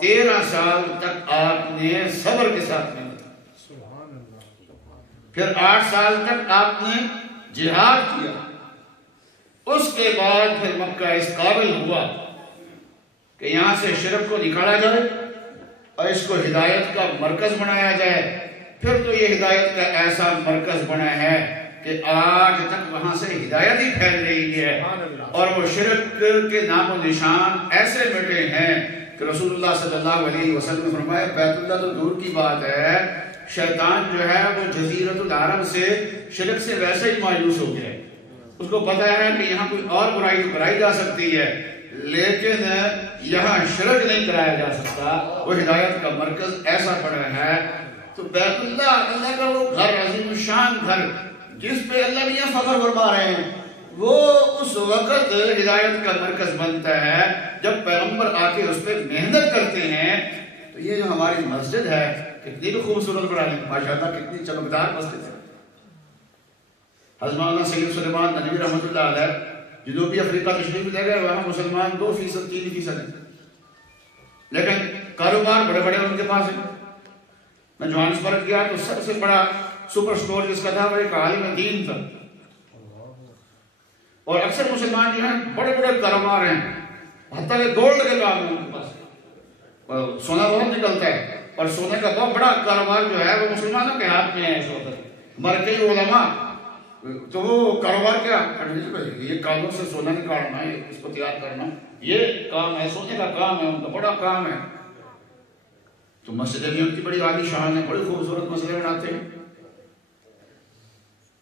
13 سال تک آپ نے صبر کے ساتھ محنت, پھر 8 سال تک آپ نے جہاد کیا. اس کے بعد پھر مکہ اس قابل ہوا کہ یہاں سے شرک کو نکالا جائے اور اس کو ہدایت کا مرکز بنایا جائے. پھر تو یہ ہدایت کا ایسا مرکز بنا ہے کہ آج تک وہاں سے ہدایت ہی پھیل رہی ہے, اور وہ شرک کے نام و نشان ایسے مٹے ہیں کہ رسول اللہ صلی اللہ علیہ وسلم نے فرمایا بیت اللہ تو دور کی بات ہے, شیطان جو ہے وہ جزیرۃ العرب سے شرک سے ویسے ہی مایوس ہو گیا. اس کو پتا ہے کہ یہاں کوئی اور برائی کرائی جا سکتی ہے, لیکن یہاں شرک نہیں کرایا جا سکتا. وہ ہدایت کا مرکز ایسا پڑا ہے. تو بیت اللہ اللہ کا وہ گھر, عظیم الشان گھر جس پہ اللہ بھی یہاں فخر فرما رہے ہیں, وہ اس وقت ہدایت کا مرکز بنتا ہے جب پیغمبر آ کے اس پہ محنت کرتے ہیں. تو یہ جو ہماری مسجد ہے کتنی بھی خوبصورت بنا لی, ماشاءاللہ کتنی چمکدار مسجد ہے. حضرت مولانا سید سلیمان ننوی رحمۃ اللہ علیہ جنوبی افریقہ تشریف لے گئے, وہاں مسلمان 2%, 3% ہیں, لیکن کاروبار بڑے بڑے ان کے پاس ہیں. میں جوہانسبرگ گیا تو سب سے بڑا سپر سٹور جس کا تھا وہ ایک عالم دین تھا, اور اکثر مسلمان جو ہیں بڑے بڑے کاروبار ہیں, حتیٰ کہ گولڈ کے کام ہیں ان کے پاس, سونا بہت نکلتا ہے, اور سونے کا بہت بڑا کاروبار جو ہے وہ مسلمانوں کے ہاتھ میں ہے اس وقت. مرکزی علماء تو وہ کاروبار کیا, یہ کانوں سے سونا نکالنا ہے, اس کو تیار کرنا, یہ کام ہے, سونے کا کام ہے, ان کا بڑا کام ہے. تو مسجدیں بھی ان کی بڑی عالی شان ہے, بڑی خوبصورت مسجدیں بناتے ہیں.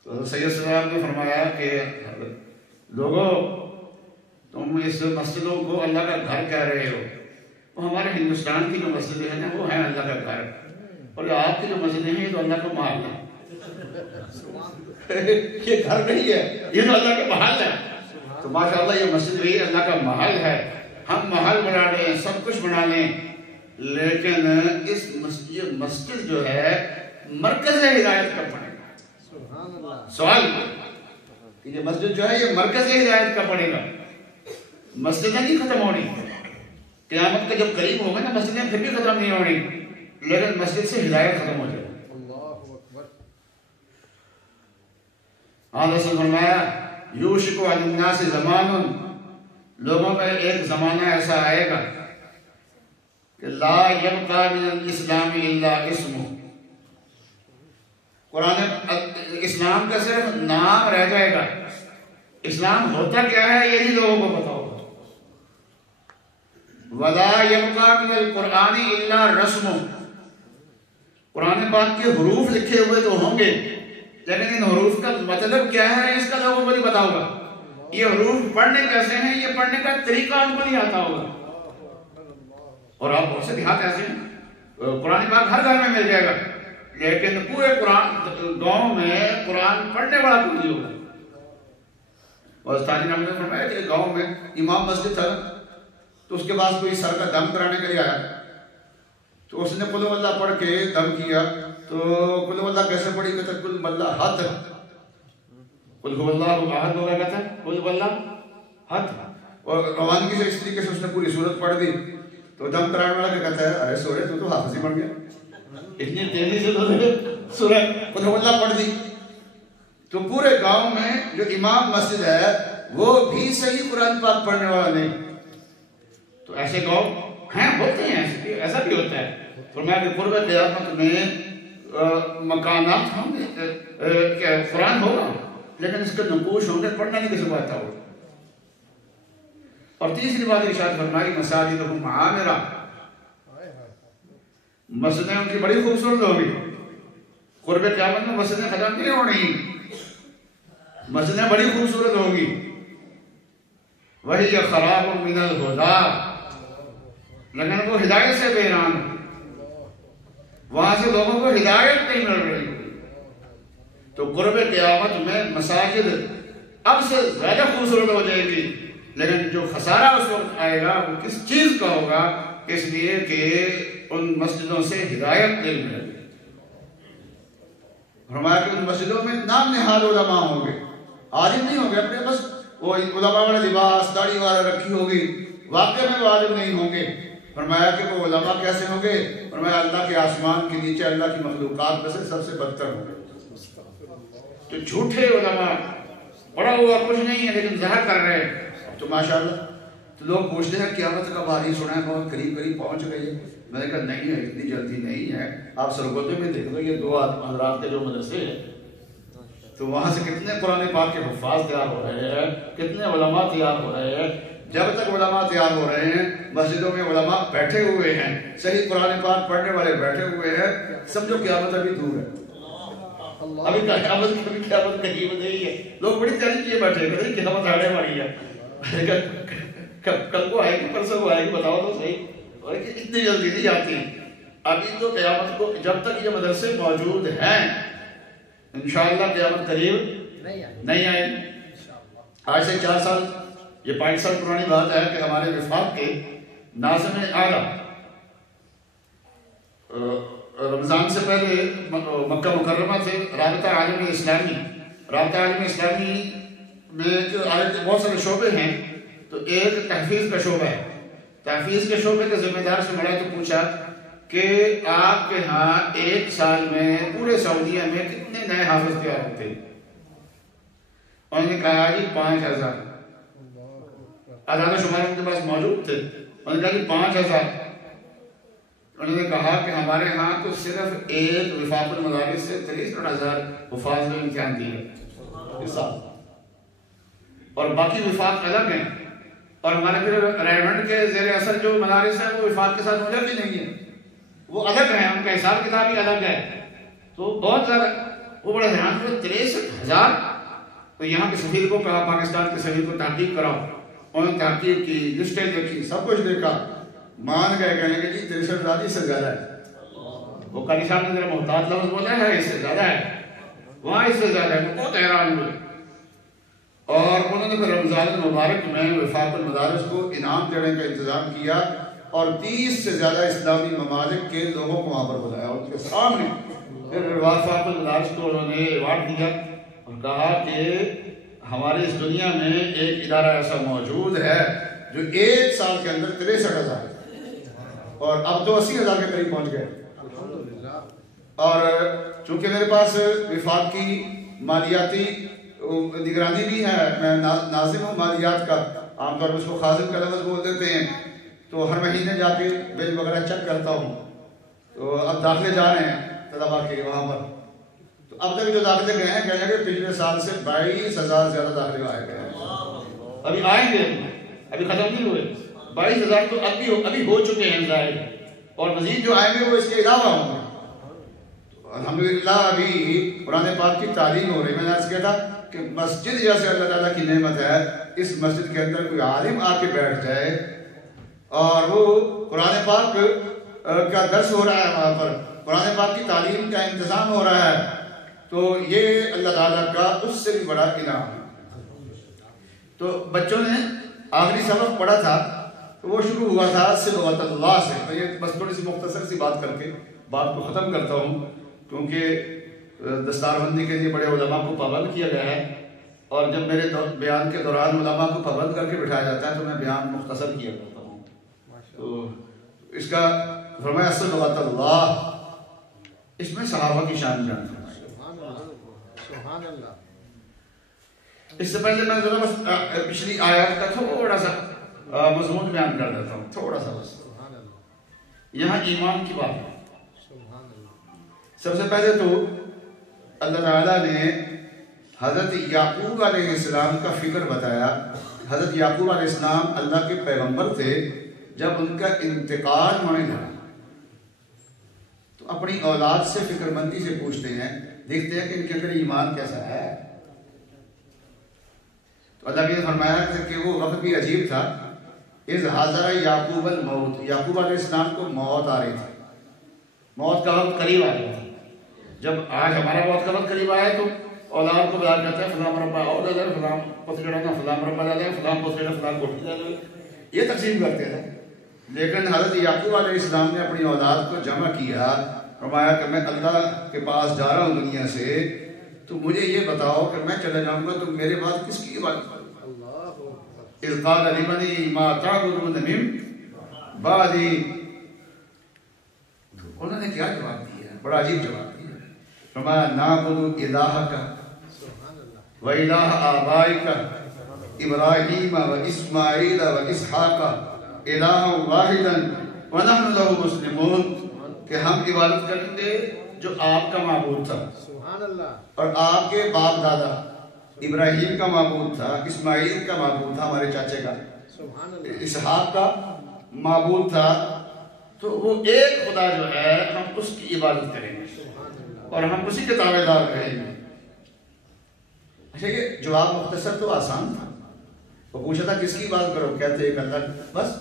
تو سید صاحب نے فرمایا کہ لوگوں تم اس مسجدوں کو اللہ کا گھر کہہ رہے ہو, وہ ہمارے ہندوستان کی جو مسجدیں ہیں وہ ہیں اللہ کا گھر, اور جو آپ کی جو مسجدیں ہیں یہ تو اللہ کا محل ہے. یہ گھر نہیں ہے, یہ تو اللہ کا محل ہے. تو ماشاءاللہ یہ مسجد بھی اللہ کا محل ہے. ہم محل بنا لیں, سب کچھ بنا لیں, لیکن اس مسجد جو ہے مرکز ہدایت کا بنے گا. سوال کہ یہ مسجد جو ہے یہ مرکز ہدایت کا بنے گا. مسجدیں نہیں ختم ہونی, قیامت کا جب قریب ہوگا نا مسجدیں پھر بھی ختم نہیں ہونی, لیکن مسجد سے ہدایت ختم ہو جائے. آن رسول فرمایا یوشک علی الناس زمان, لوگوں میں ایک زمانہ ایسا آئے گا کہ لا یبقى من الاسلام الا اسمه, قرآن اسلام کا صرف نام رہ جائے گا, اسلام ہوتا کیا ہے یہی لوگوں کو پتا ہوگا. ولا يبقى من القرآن الا رسمه, قرآن پاک کے حروف لکھے ہوئے تو ہوں گے, لیکن ان حروف کا مطلب کیا ہے اس کا لوگوں کو نہیں پتا ہوگا. یہ حروف پڑھنے کیسے ہیں, یہ پڑھنے کا طریقہ ان کو نہیں آتا ہوگا. اور آپ بہت سے دیہات ایسے ہیں قرآن پاک ہر گھر میں مل جائے گا, لیکن پورے قرآن گاؤں میں قرآن پڑھنے والا کوئی نہیں ہوگا. اور ثانی نام نے فرمایا کہ گاؤں میں امام مسجد تھا, تو اس کے بعد کوئی سر کا دم کرانے کے لیے آیا, تو اس نے قل ہو اللہ پڑھ کے دم کیا. تو قل ہو اللہ کیسے پڑھی, کہتا قل ہو اللہ حد, قل ہو اللہ احد ہوگا, کہتا قل ہو اللہ حد, اور روانگی سے اس طریقے سے اس نے پوری سورت پڑھ دی. تو دم کرانے والا کیا کہتا ہے, ارے سورے تو حافظ ہی بن گیا, اتنی تیزی سے تو سورہ قل ہو اللہ پڑھ دی. تو پورے گاؤں میں جو امام مسجد ہے وہ بھی صحیح قرآن پاک پڑھنے والا نہیں. تو ایسے گاؤں ہیں، ہوتے ہیں، ایسا بھی ہوتا ہے. فرمایا کہ قرب قیامت میں مکانات ہوں گے، قرآن ہوگا لیکن اس کے نقوش ہوں گے، پڑھنا نہیں کسی کو آتا ہوگا. اور تیسری بات ارشاد فرمائی مساجدہم عامرہ، مسجدیں ان کی بڑی خوبصورت ہوگی. قرب قیامت میں مسجدیں ختم نہیں ہونی، مسجدیں بڑی خوبصورت ہوگی. وہی خراب من الہدیٰ، لیکن وہ ہدایت سے بحران، وہاں سے لوگوں کو ہدایت نہیں مل رہی. تو قرب قیامت میں مساجد اب سے زیادہ خوبصورت ہو جائے گی، لیکن جو خسارہ اس وقت آئے گا وہ کس چیز کا ہوگا؟ اس لیے کہ ان مسجدوں سے ہدایت نہیں ملے گی. فرمایا کہ ان مسجدوں میں نام نہاد علماء ہوں گے، عالم نہیں ہوں گے، اپنے بس وہ علماء والا لباس داڑھی والا رکھی ہوگی، واقعہ میں وہ عالم نہیں ہوں گے. فرمایا کہ وہ علماء کیسے ہوں گے؟ فرمایا اللہ کے آسمان کے نیچے اللہ کی مخلوقات میں سے سب سے بدتر ہوں گے. تو جھوٹے علماء، پڑھا ہوا کچھ نہیں ہے لیکن ظاہر کر رہے ہیں. تو ماشاءاللہ تو لوگ پوچھتے ہیں قیامت کا باری سنا ہے، بہت قریب قریب پہنچ گئی ہے. میں نے کہا نہیں ہے، اتنی جلدی نہیں ہے. آپ سرگودے میں دیکھ لو، یہ دو حضرات کے جو مدرسے ہیں تو وہاں سے کتنے قرآن پاک کے حفاظ تیار ہو رہے ہیں، کتنے علماء تیار ہو رہے ہیں. جب تک علماء تیار ہو رہے ہیں، مسجدوں میں علماء بیٹھے ہوئے ہیں، صحیح قرآن پاک پڑھنے والے بیٹھے ہوئے ہیں، سمجھو قیامت ابھی دور ہے. ابھی قیامت قریب نہیں ہے. لوگ بڑی تیاری کیے بیٹھے ہیں کہ قیامت آنے والی ہے، کل کو آئے گی، پرسوں کو آئے گی، بتاؤ تو صحیح. اور اتنی جلدی نہیں آتی. ابھی تو قیامت کو جب تک یہ مدرسے موجود ہیں انشاءاللہ قیامت قریب نہیں آئے. آج سے 4 سال، یہ 5 سال پرانی بات ہے کہ ہمارے وفاق کے ناظم اعلیٰ رمضان سے پہلے مکہ مکرمہ تھے، رابطہ عالم اسلامی. رابطہ عالم اسلامی میں جو بہت سارے شعبے ہیں، تو ایک تحفیظ کا شعبہ ہے. تحفیظ کے شعبے کے ذمہ دار سے ملا تو پوچھا کہ آپ کے ہاں ایک سال میں پورے سعودیہ میں کتنے نئے حافظ تیار ہوتے ہیں؟ انہوں نے کہا جی 5000. اعداد و شمار ان کے پاس موجود تھے. انہوں نے کہا جی 5000. انہوں نے کہا کہ ہمارے ہاں تو صرف ایک وفاق المدارس سے 63,000 حفاظ میں امتحان دیے اس سال، اور باقی وفاق الگ ہیں. اور ہمارے پھر ریمنڈ کے زیر اثر جو مدارس ہیں وہ وفاق کے ساتھ ملک ہی نہیں ہے، وہ الگ ہیں، ان کا حساب کتاب ہی الگ ہے. تو بہت زیادہ وہ بڑے حیران ہوئے. 63,000. تو یہاں کے سفیر کو کہا، پاکستان کے سفیر کو تحقیق کراؤ. انہوں نے تحقیق کی، لسٹیں دیکھی، سب کچھ دیکھا، مان گئے، کہنے کہ جی 63,000 اس سے زیادہ ہے. وہ قاضی صاحب نے ذرا محتاط لفظ بولا ہے، اس سے زیادہ ہے، وہاں اس سے زیادہ ہے. وہ بہت حیران ہوئے. اور انہوں نے پھر رمضان المبارک میں وفاق المدارس کو انعام دینے کا انتظام کیا اور 30 سے زیادہ اسلامی ممالک کے لوگوں کو وہاں پر بلایا. ان کے سامنے پھر وفاق المدارس کو انہوں نے ایوارڈ دیا اور کہا کہ ہماری اس دنیا میں ایک ادارہ ایسا موجود ہے جو ایک سال کے اندر 63,000 اور اب تو 80,000 کے قریب پہنچ گئے. اور چونکہ میرے پاس وفاق کی مالیاتی نگرانی بھی ہے، میں ناظم ہوں مالیات کا، عام طور پر اس کو خازن کا لفظ بول دیتے ہیں. تو ہر مہینے جا کے بل وغیرہ چیک کرتا ہوں. تو اب داخلے جا رہے ہیں طلبا کے وہاں پر. تو اب تک جو داخلے گئے ہیں کہیں گے پچھلے سال سے 22,000 زیادہ داخلے آئے گئے ہیں. ابھی آئیں گے، ابھی ختم نہیں ہوئے. 22,000 تو ابھی ہو چکے ہیں ظاہر، اور مزید جو آئیں گے وہ اس کے علاوہ ہوں گے. الحمدللہ ابھی قرآن پاک کی تعلیم ہو رہی. میں نے عرض کیا تھا کہ مسجد جیسے اللہ تعالیٰ کی نعمت ہے، اس مسجد کے اندر کوئی عالم آ کے بیٹھ جائے اور وہ قرآن پاک کا درس ہو رہا ہے، وہاں پر قرآن پاک کی تعلیم کا انتظام ہو رہا ہے، تو یہ اللہ تعالیٰ کا اس سے بھی بڑا انعام ہے. تو بچوں نے آخری سبق پڑھا تھا، تو وہ شروع ہوا تھا صبغۃ اللہ سے. میں یہ بس تھوڑی سی مختصر سی بات کر کے بات کو ختم کرتا ہوں، کیونکہ دستار بندی کے لیے بڑے علماء کو پابند کیا گیا ہے، اور جب میرے بیان کے دوران علماء کو پابند کر کے بٹھایا جاتا ہے تو میں بیان مختصر کیا کرتا ہوں. تو اس کا فرمایا صبغۃ اللہ، اس میں صحابہ کی شان بیان فرمائی. اس سے پہلے میں ذرا بس پچھلی آیات کا تھوڑا سا مضمون بیان کر دیتا ہوں، تھوڑا سا بس۔ یہاں ایمان کی بات ہے۔ سب سے پہلے تو اللہ تعالیٰ نے حضرت یعقوب علیہ السلام کا فکر بتایا۔ حضرت یعقوب علیہ السلام اللہ کے پیغمبر تھے۔ جب ان کا انتقال ہونے لگا تو اپنی اولاد سے فکر مندی سے پوچھتے ہیں، دیکھتے ہیں کہ ان کے اندر ایمان کیسا ہے۔ تو اللہ نے فرمایا کہ وہ وقت بھی عجیب تھا، اذ حضر یعقوب الموت، یعقوب علیہ السلام کو موت آ رہی تھی، موت کا وقت قریب آ گیا تھا۔ جب آج ہمارا موت کا وقت قریب آیا تو اولاد کو بیان کرتے ہیں فلاں مربع اور دے دے، فلاں پتھر ڈالنا، فلاں مربع دے دے، فلاں پتھر فلاں کوٹھی دے دے، یہ تقسیم کرتے تھے۔ لیکن حضرت یعقوب علیہ السلام نے اپنی اولاد کو جمع کیا، فرمایا کہ میں اللہ کے پاس جا رہا ہوں دنیا سے، تو مجھے یہ بتاؤ کہ میں چلا جاؤں گا تو میرے بعد کس کی عبادت کروں؟ اذ قال لبنیہ ما تعبدون من بعدی، انہوں نے کیا جواب دیا؟ بڑا عجیب جواب دیا۔ فرمایا نعبد الہک و الہ آبائک ابراہیم و اسماعیل و اسحاق الہ واحدا ونحن لہ مسلمون، کہ ہم عبادت کریں گے جو آپ کا معبود تھا اور آپ کے باپ دادا ابراہیم کا معبود تھا، اسماعیل کا معبود تھا ہمارے چاچے کا، اسحاق کا معبود تھا، تو وہ ایک خدا جو ہے ہم اس کی عبادت کریں گے اور ہم اسی کے تابع دار رہیں گے۔ اچھا یہ جواب مختصر تو آسان تھا۔ وہ پوچھا تھا کس کی بات کرو، کہتے ایک اللہ، بس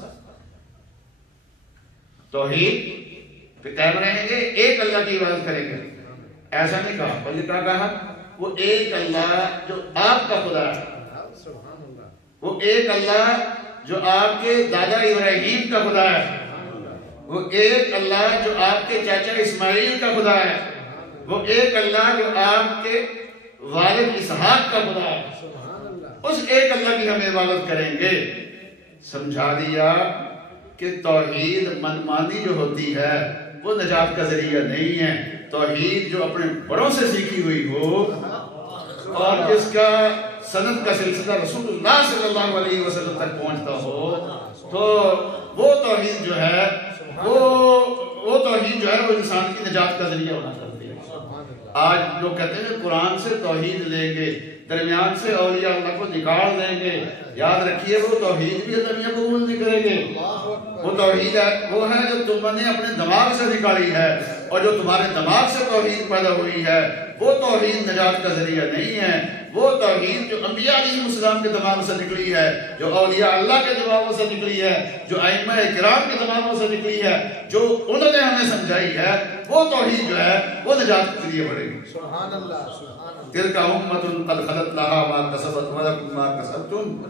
توحید پہ قائم رہیں گے، ایک اللہ کی عبادت کریں گے۔ ایسا نہیں کہا، بلکہ کیا کہا؟ وہ ایک اللہ جو آپ کا خدا ہے، وہ ایک اللہ جو آپ کے دادا ابراہیم کا خدا ہے، وہ ایک اللہ جو آپ کے چاچا اسماعیل کا خدا ہے، وہ ایک اللہ جو آپ کے والد اسحاق کا خدا ہے، اس ایک اللہ کی ہم عبادت کریں گے۔ سمجھا دیا کہ توحید منمانی جو ہوتی ہے وہ نجات کا ذریعہ نہیں ہے۔ توحید جو اپنے بڑوں سے سیکھی ہوئی ہو اور جس کا سند کا سلسلہ رسول اللہ صلی اللہ علیہ وسلم تک پہنچتا ہو، تو وہ توحید جو ہے وہ توحید جو ہے وہ انسان کی نجات کا ذریعہ ہونا چاہتی ہے۔ آج لوگ کہتے ہیں کہ قرآن سے توحید لیں گے، درمیان سے اولیاء اللہ کو نکال دیں گے، یاد رکھیے وہ توحید بھی اللہ میاں قبول نہیں کریں گے۔ وہ توحید ہے وہ ہے جو تم نے اپنے دماغ سے نکالی ہے، اور جو تمہارے دماغ سے توحید پیدا ہوئی ہے وہ توحید نجات کا ذریعہ نہیں ہے۔ وہ توحید جو انبیاء علیہ السلام کے دماغ سے نکلی ہے، جو اولیاء اللہ کے دماغوں سے نکلی ہے، جو ائمہ کرام کے دماغوں سے نکلی ہے، جو انہوں نے ہمیں سمجھائی ہے، وہ توحید جو ہے وہ نجات کے ذریعے بڑھے گی۔ سبحان اللہ، سبحان اللہ۔ تلک امۃ قد خلت لہا ما کسبت ولکم ما کسبتم۔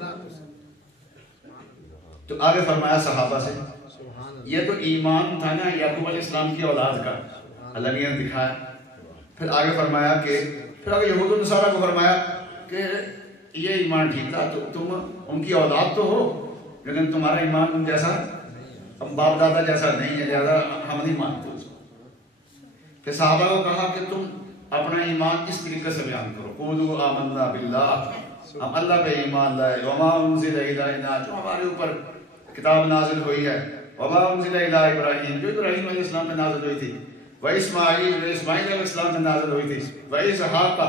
تو آگے فرمایا صحابہ سے، یہ تو ایمان تھا نا یعقوب علیہ السلام کی اولاد کا، اللہ نے دکھایا۔ پھر آگے فرمایا کہ پھر آگے یہود و نصارہ کو فرمایا کہ یہ ایمان ٹھیک تھا، تو تم ان کی اولاد تو ہو لیکن تمہارا ایمان ان جیسا باپ دادا جیسا نہیں ہے، لہذا ہم نہیں مانتے اس کو۔ پھر صحابہ کو کہا کہ تم اپنا ایمان اس طریقے سے بیان کرو، قولوا آمنا باللہ، ہم اللہ پہ ایمان لائے، وما انزل الینا، جو ہمارے اوپر کتاب نازل ہوئی ہے، وما انزل الی ابراہیم، جو ابراہیم علیہ السلام پہ نازل ہوئی تھی، واسماعیل، جو اسماعیل علیہ السلام پہ نازل ہوئی تھی، واسحاق،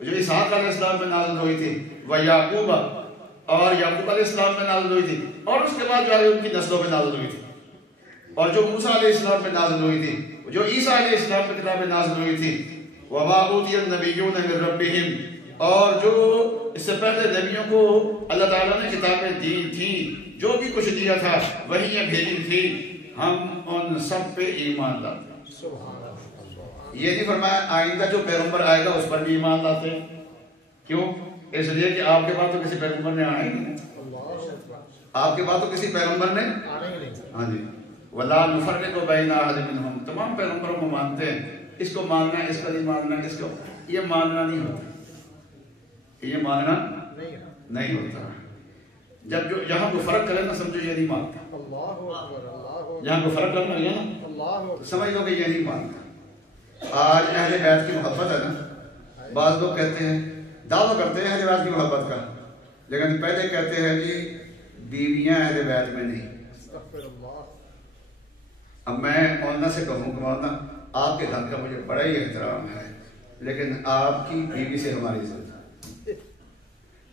جو اسحاق علیہ السلام پہ نازل ہوئی تھی، ویعقوب، اور یعقوب علیہ السلام پہ نازل ہوئی تھی، اور اس کے بعد جو ہے ان کی نسلوں پہ نازل ہوئی تھی، اور جو موسیٰ علیہ السلام پہ نازل ہوئی تھی، جو عیسیٰ علیہ السلام پہ کتابیں نازل ہوئی تھی، وما اوتی النبیون من ربہم، اور جو اس سے پہلے نبیوں کو اللہ تعالیٰ نے کتابیں دی تھیں، جو بھی کچھ دیا تھا وہی بھیجی تھی، ہم ان سب پہ ایمان لاتے ہیں۔ یہ نہیں فرمایا آئندہ جو پیغمبر آئے گا اس پر بھی ایمان لاتے ہیں، کیوں؟ اس لیے کہ آپ کے بعد تو کسی پیغمبر نے آنا ہی نہیں، آپ کے بعد تو کسی پیغمبر نے ہاں جی، وَلَا نُفَرِّقُ بَيْنَ أَحَدٍ مِّنْهُمْ، تمام پیغمبروں کو مانتے ہیں، اس کو ماننا ہے اس کا نہیں ماننا، اس کو یہ ماننا نہیں ہوتا، یہ ماننا نہیں ہوتا۔ جب جو جہاں کو فرق کرے نا سمجھو یہ نہیں مانتا، جہاں کو فرق کرنا ہے نا سمجھ لو کہ یہ نہیں مانتا۔ آج اہل بیت کی محبت ہے نا، بعض لوگ کہتے ہیں دعویٰ کرتے ہیں اہل بیت کی محبت کا، لیکن پہلے کہتے ہیں جی بیویاں اہل بیت میں نہیں۔ استغفر اللہ۔ اب میں مولانا سے کہوں کہ مولانا آپ کے گھر کا مجھے بڑا ہی احترام ہے، لیکن آپ کی بیوی سے ہماری عزت ہے،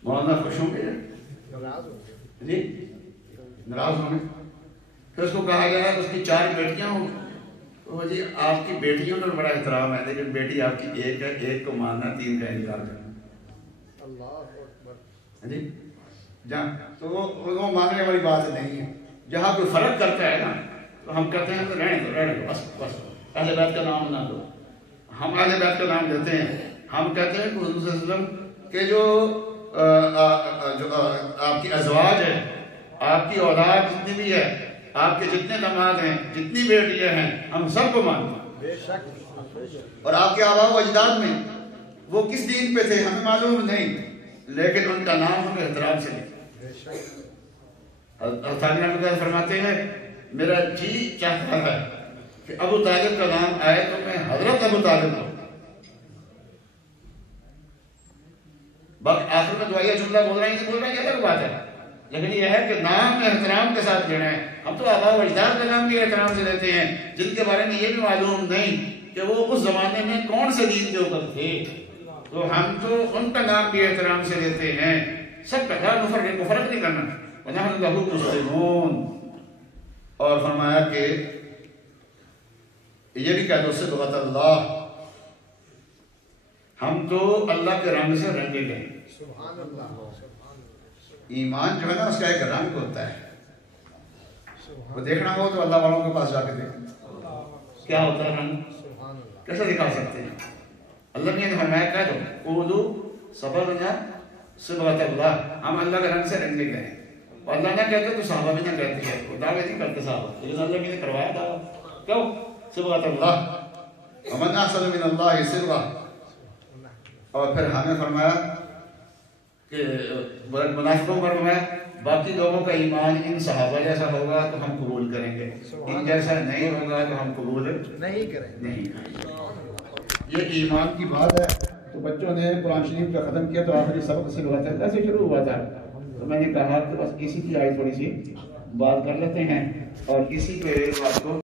مولانا خوش ہوں گے ناراض ہو گئے جی؟ ناراض ہوں گے؟ پھر اس کو کہا گیا ہے اس کی 4 بیٹیاں ہوں، تو جی آپ کی بیٹیوں کا بڑا احترام ہے، لیکن بیٹی آپ کی ایک ہے، ایک کو ماننا 3 کا انکار کرنا۔ اللہ اکبر۔ جی جہاں تو وہ ماننے والی بات نہیں ہے۔ جہاں کوئی فرق کرتا ہے نا تو ہم کہتے ہیں تو رہنے دو بس بس، اہل بیت کا نام نہ دو۔ ہم اہل بیت کا نام دیتے ہیں، ہم کہتے ہیں کہ حضور صلی اللہ علیہ وسلم کے جو آپ کی ازواج ہے، آپ کی اولاد جتنی بھی ہے، آپ کے جتنے داماد ہیں، جتنی بیٹیاں ہیں، ہم سب کو مانتے ہیں۔ بے شک۔ اور آپ کے آباء و اجداد میں وہ کس دین پہ تھے ہمیں معلوم نہیں، لیکن ان کا نام ہمیں احترام سے لیں۔ بے شک۔ فرماتے ہیں میرا جی چاہتا ہے کہ ابو طالب کا نام آئے تو میں حضرت ابو طالب ہوں۔ آخر میں دعائیہ جملہ بول رہے ہیں نہیں بول رہے ہیں یہ الگ بات ہے، لیکن یہ ہے کہ نام میں احترام کے ساتھ لینا ہے۔ ہم تو آباء و اجداد کا نام بھی احترام سے لیتے ہیں جن کے بارے میں یہ بھی معلوم نہیں کہ وہ اس زمانے میں کون سے دین کے اوپر تھے، تو ہم تو ان کا نام بھی احترام سے لیتے ہیں۔ سب کا فرق نہیں کرنا۔ وَنَحْنُ لَهُ مُسْلِمُونَ۔ اور فرمایا کہ یہ بھی کہہ دو صبغۃ اللہ، ہم تو اللہ کے رنگ سے رنگے گئے۔ سبحان اللہ۔ ایمان جو ہے نا اس کا ایک رنگ ہوتا ہے، وہ دیکھنا ہو تو اللہ والوں کے پاس جا کے دیکھیں کیا ہوتا ہے رنگ، سبحان اللہ۔ کیسے دکھا سکتے ہیں؟ اللہ نے فرمایا کہہ دو قولوا صبغنا صبغۃ اللہ، ہم اللہ کے رنگ سے رنگے گئے۔ اور اللہ نہ کہتے تو صحابہ بھی نہ کہتے ہیں، وہ دعوے نہیں کرتے صحابہ، لیکن اللہ نے کروایا دعویٰ کیوں؟ صبغۃ اللہ، ومن احسن من اللہ صبغہ۔ اور پھر ہمیں فرمایا کہ منافقوں پر فرمایا باقی لوگوں کا ایمان ان صحابہ جیسا ہوگا تو ہم قبول کریں گے، ان جیسا نہیں ہوگا تو ہم قبول نہیں کریں۔ یہ ایمان کی بات ہے۔ تو بچوں نے قرآن شریف کا ختم کیا تو آخری سبق صبغۃ اللہ سے شروع ہوا تھا، تو میں نے کہا کہ بس اسی کی آئی تھوڑی سی بات کر لیتے ہیں اور اسی پہ بات کو